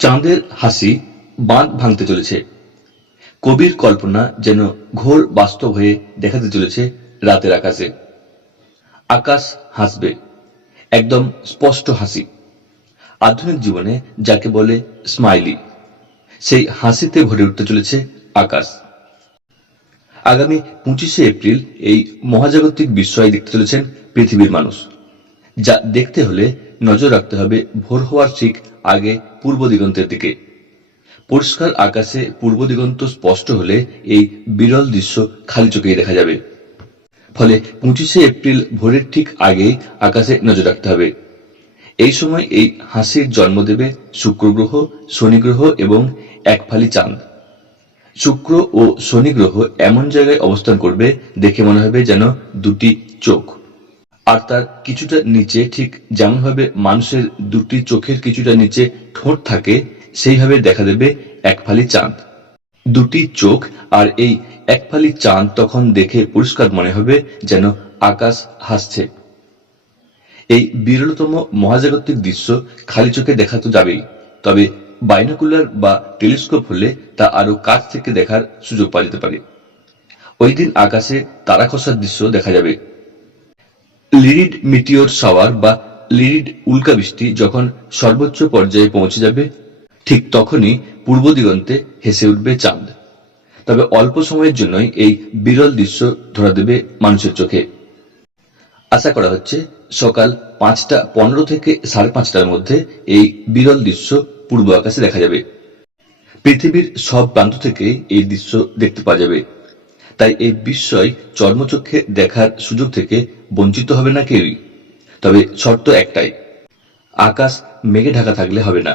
চাঁদের হাসি বাঁধ ভাঙতে চলেছে। কবির কল্পনা যেন ঘোর বাস্তব হয়ে দেখাতে চলেছে রাতের আকাশে। আকাশ হাসবে, একদম স্পষ্ট হাসি। আধুনিক জীবনে যাকে বলে স্মাইলি সেই হাসিতে ভরে উঠতে চলেছে আকাশ। আগামী পঁচিশে এপ্রিল এই মহাজাগতিক বিস্ময় দেখতে চলেছেন পৃথিবীর মানুষ, যা দেখতে হলে নজর রাখতে হবে ভোর হওয়ার ঠিক আগে পূর্ব দিগন্তের দিকে। পরিষ্কার আকাশে পূর্ব দিগন্ত স্পষ্ট হলে এই বিরল দৃশ্য খালি চোখেই দেখা যাবে। ফলে পঁচিশে এপ্রিল ভোরের ঠিক আগেই আকাশে নজর রাখতে হবে। এই সময় এই হাসির জন্ম দেবে শুক্র গ্রহ শনি গ্রহ এবং এক ফালি চাঁদ। শুক্র ও শনি গ্রহ এমন জায়গায় অবস্থান করবে দেখে মনে হবে যেন দুটি চোখ। আর তার কিছুটা নিচে ঠিক যেমন ভাবে মানুষের দুটি চোখের কিছুটা নিচে ঠোঁট থাকে, সেইভাবে দেখা দেবে এক ফালি চাঁদ। দুটি চোখ আর এই এক ফালি চাঁদ তখন দেখে পরিষ্কার মনে হবে যেন আকাশ হাসছে। এই বিরলতম মহাজাগতিক দৃশ্য খালি চোখে দেখা তো যাবেই, তবে বাইনোকুলার বা টেলিস্কোপ হলে তা আরও কাছ থেকে দেখার সুযোগ পাওয়া যেতে পারে। ওই দিন আকাশে তারা খসার দৃশ্য দেখা যাবে। লিরিড মিটিওর শাওয়ার বা লিরিড উল্কাবৃষ্টি যখন সর্বোচ্চ পর্যায়ে পৌঁছে যাবে, ঠিক তখনই পূর্ব দিগন্তে হেসে উঠবে চাঁদ। তবে অল্প সময়ের জন্যই এই বিরল দৃশ্য ধরা দেবে মানুষের চোখে। আশা করা হচ্ছে সকাল পাঁচটা পনেরো থেকে সাড়ে পাঁচটার মধ্যে এই বিরল দৃশ্য পূর্ব আকাশে দেখা যাবে। পৃথিবীর সব প্রান্ত থেকে এই দৃশ্য দেখতে পাওয়া যাবে। তাই এই বিস্ময় চর্মচক্ষে দেখার সুযোগ থেকে বঞ্চিত হবে না কেউই। তবে শর্ত একটাই, আকাশ মেঘে ঢাকা থাকলে হবে না।